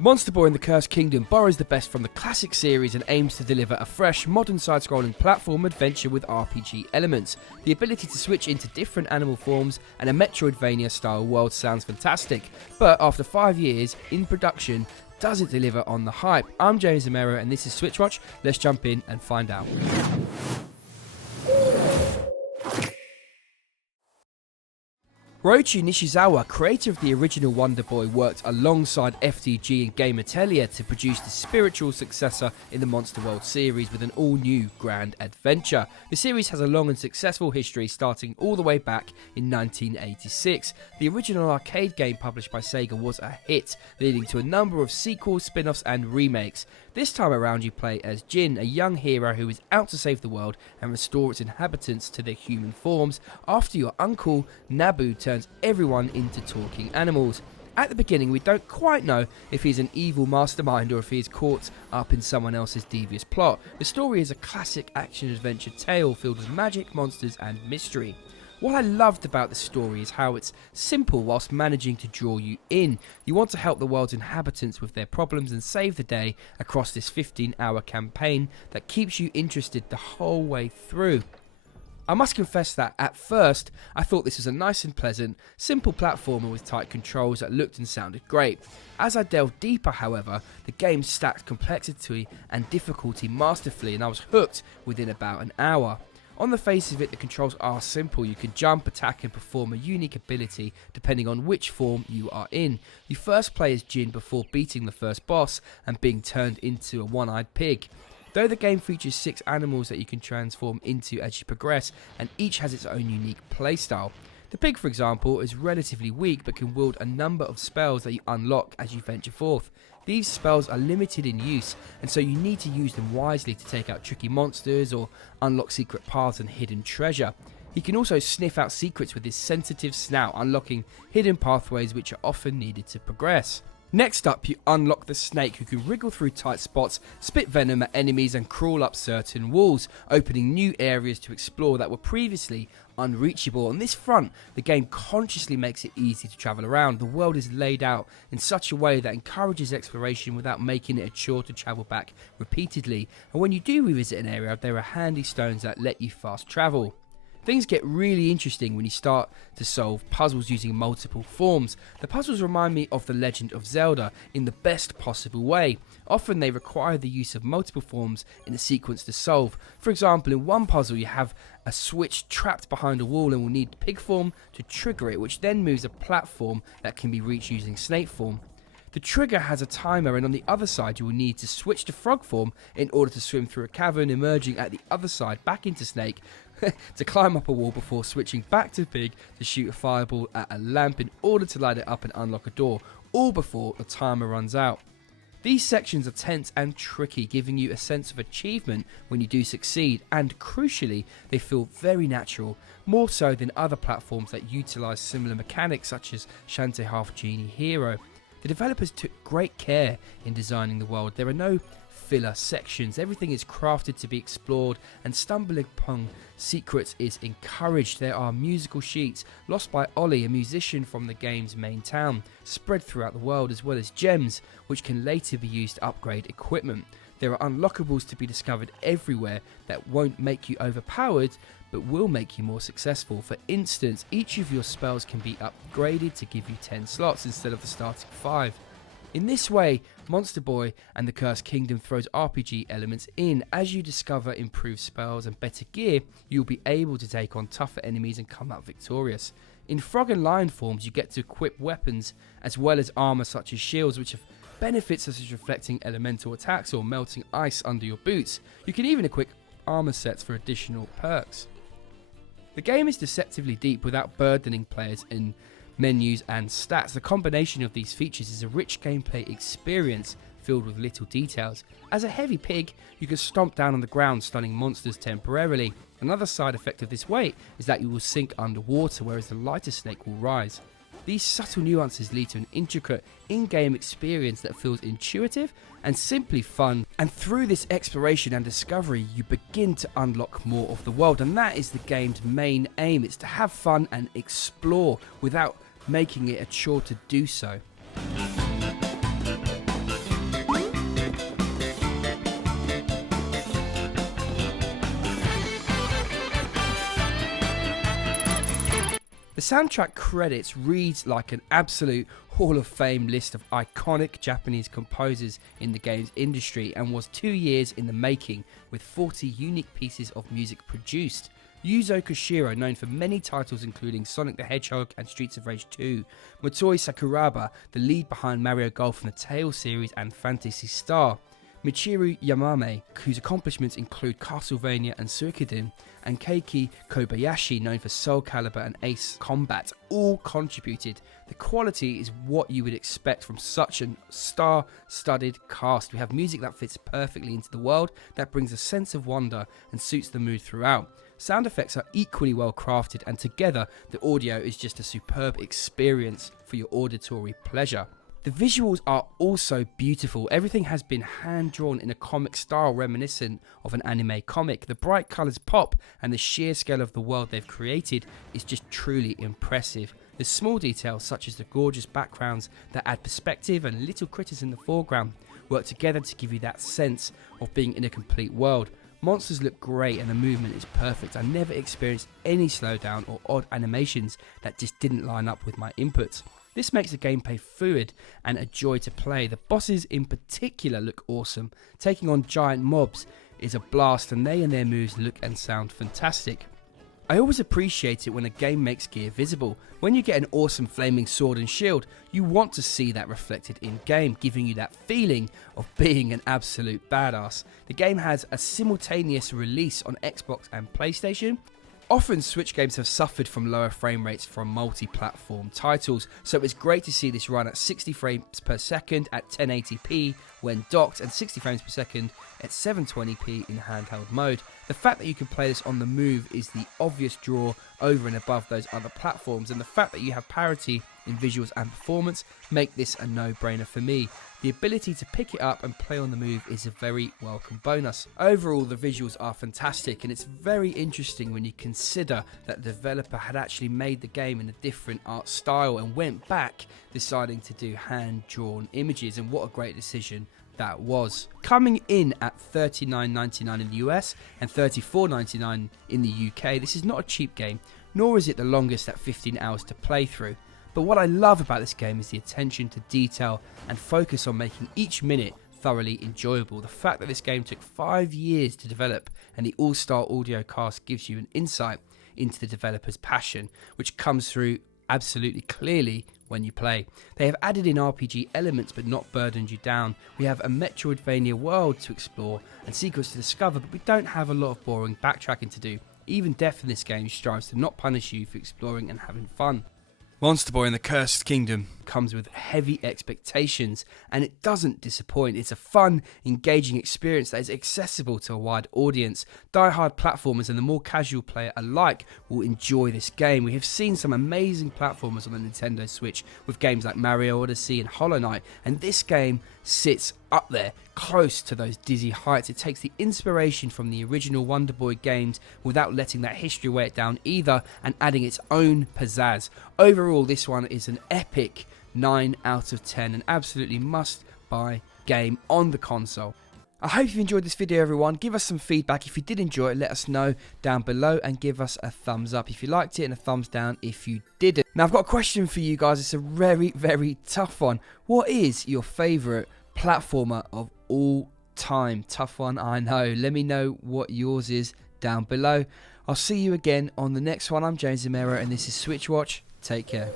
Monster Boy and the Cursed Kingdom borrows the best from the classic series and aims to deliver a fresh, modern side-scrolling platform adventure with RPG elements. The ability to switch into different animal forms and a Metroidvania-style world sounds fantastic, but after 5 years in production, does it deliver on the hype? I'm James and this is SwitchWatch. Let's jump in and find out. Ryuichi Nishizawa, creator of the original Wonder Boy, worked alongside FDG and Game Atelier to produce the spiritual successor in the Monster World series with an all-new grand adventure. The series has a long and successful history starting all the way back in 1986. The original arcade game published by Sega was a hit, leading to a number of sequels, spin-offs and remakes. This time around you play as Jin, a young hero who is out to save the world and restore its inhabitants to their human forms after your uncle Nabu turns everyone into talking animals. At the beginning we don't quite know if he's an evil mastermind or if he is caught up in someone else's devious plot. The story is a classic action-adventure tale filled with magic, monsters and mystery. What I loved about the story is how it's simple whilst managing to draw you in. You want to help the world's inhabitants with their problems and save the day across this 15-hour campaign that keeps you interested the whole way through. I must confess that at first I thought this was a nice and pleasant, simple platformer with tight controls that looked and sounded great. As I delved deeper, however, the game stacked complexity and difficulty masterfully and I was hooked within about an hour. On the face of it, the controls are simple. You can jump, attack and perform a unique ability depending on which form you are in. You first play as Jin before beating the first boss and being turned into a one-eyed pig. Though the game features 6 animals that you can transform into as you progress, and each has its own unique playstyle. The pig, for example, is relatively weak but can wield a number of spells that you unlock as you venture forth. These spells are limited in use, and so you need to use them wisely to take out tricky monsters or unlock secret paths and hidden treasure. He can also sniff out secrets with his sensitive snout, unlocking hidden pathways which are often needed to progress. Next up, you unlock the snake, who can wriggle through tight spots, spit venom at enemies and crawl up certain walls, opening new areas to explore that were previously unreachable. On this front, the game consciously makes it easy to travel around. The world is laid out in such a way that encourages exploration without making it a chore to travel back repeatedly. And when you do revisit an area, there are handy stones that let you fast travel. Things get really interesting when you start to solve puzzles using multiple forms. The puzzles remind me of The Legend of Zelda in the best possible way. Often they require the use of multiple forms in a sequence to solve. For example, in one puzzle you have a switch trapped behind a wall and will need pig form to trigger it, which then moves a platform that can be reached using snake form. The trigger has a timer, and on the other side you will need to switch to frog form in order to swim through a cavern, emerging at the other side back into snake to climb up a wall before switching back to pig to shoot a fireball at a lamp in order to light it up and unlock a door, all before the timer runs out. These sections are tense and tricky, giving you a sense of achievement when you do succeed, and crucially, they feel very natural, more so than other platforms that utilise similar mechanics such as Shantae Half Genie Hero. The developers took great care in designing the world. There are no filler sections. Everything is crafted to be explored, and stumbling upon secrets is encouraged. There are musical sheets lost by Ollie, a musician from the game's main town, spread throughout the world, as well as gems which can later be used to upgrade equipment. There are unlockables to be discovered everywhere that won't make you overpowered but will make you more successful. For instance, each of your spells can be upgraded to give you 10 slots instead of the starting 5. In this way, Monster Boy and the Cursed Kingdom throws RPG elements in. As you discover improved spells and better gear, you'll be able to take on tougher enemies and come out victorious. In frog and lion forms, you get to equip weapons as well as armour such as shields, which have benefits such as reflecting elemental attacks or melting ice under your boots. You can even equip armour sets for additional perks. The game is deceptively deep without burdening players in menus and stats. The combination of these features is a rich gameplay experience filled with little details. As a heavy pig, you can stomp down on the ground, stunning monsters temporarily. Another side effect of this weight is that you will sink underwater, whereas the lighter snake will rise. These subtle nuances lead to an intricate in-game experience that feels intuitive and simply fun. And through this exploration and discovery, you begin to unlock more of the world. And that is the game's main aim. It's to have fun and explore without making it a chore to do so. soundtrack credits reads like an absolute Hall of Fame list of iconic Japanese composers in the games industry and was 2 years in the making, with 40 unique pieces of music produced. Yuzo Koshiro, known for many titles including Sonic the Hedgehog and Streets of Rage 2, Motoi Sakuraba, the lead behind Mario Golf and the Tales series and Phantasy Star, Michiru Yamame, whose accomplishments include Castlevania and Suikoden, and Keiki Kobayashi, known for Soul Calibur and Ace Combat, all contributed. The quality is what you would expect from such a star-studded cast. We have music that fits perfectly into the world, that brings a sense of wonder and suits the mood throughout. Sound effects are equally well crafted, and together the audio is just a superb experience for your auditory pleasure. The visuals are also beautiful. Everything has been hand-drawn in a comic style reminiscent of an anime comic. The bright colours pop, and the sheer scale of the world they've created is just truly impressive. The small details, such as the gorgeous backgrounds that add perspective and little critters in the foreground, work together to give you that sense of being in a complete world. Monsters look great and the movement is perfect. I never experienced any slowdown or odd animations that just didn't line up with my inputs. This makes the gameplay fluid and a joy to play. The bosses in particular look awesome. Taking on giant mobs is a blast, and they and their moves look and sound fantastic. I always appreciate it when a game makes gear visible. When you get an awesome flaming sword and shield, you want to see that reflected in game, giving you that feeling of being an absolute badass. The game has a simultaneous release on Xbox and PlayStation. Often Switch games have suffered from lower frame rates from multi-platform titles, so it's great to see this run at 60 frames per second at 1080p when docked and 60 frames per second at 720p in handheld mode. The fact that you can play this on the move is the obvious draw over and above those other platforms, and the fact that you have parity in visuals and performance make this a no-brainer for me. The ability to pick it up and play on the move is a very welcome bonus. Overall, the visuals are fantastic, and it's very interesting when you consider that the developer had actually made the game in a different art style and went back deciding to do hand-drawn images, and what a great decision that was. Coming in at $39.99 in the US and $34.99 in the UK, this is not a cheap game, nor is it the longest at 15 hours to play through. But what I love about this game is the attention to detail and focus on making each minute thoroughly enjoyable. The fact that this game took 5 years to develop and the all-star audio cast gives you an insight into the developer's passion, which comes through absolutely clearly when you play. They have added in RPG elements but not burdened you down. We have a Metroidvania world to explore and secrets to discover, but we don't have a lot of boring backtracking to do. Even death in this game strives to not punish you for exploring and having fun. Monster Boy and the Cursed Kingdom comes with heavy expectations, and it doesn't disappoint. It's a fun, engaging experience that is accessible to a wide audience. Die-hard platformers and the more casual player alike will enjoy this game. We have seen some amazing platformers on the Nintendo Switch with games like Mario Odyssey and Hollow Knight, and this game sits up there, close to those dizzy heights. It takes the inspiration from the original Wonder Boy games without letting that history weigh it down either, and adding its own pizzazz. Overall, this one is an epic 9 out of 10, an absolutely must-buy game on the console. I hope you've enjoyed this video, everyone. Give us some feedback. If you did enjoy it, let us know down below and give us a thumbs up if you liked it and a thumbs down if you didn't. Now, I've got a question for you guys. It's a very, very tough one. What is your favourite platformer of all time? Tough one, I know. Let me know what yours is down below. I'll see you again on the next one. I'm James Zamero and this is SwitchWatch. Take care.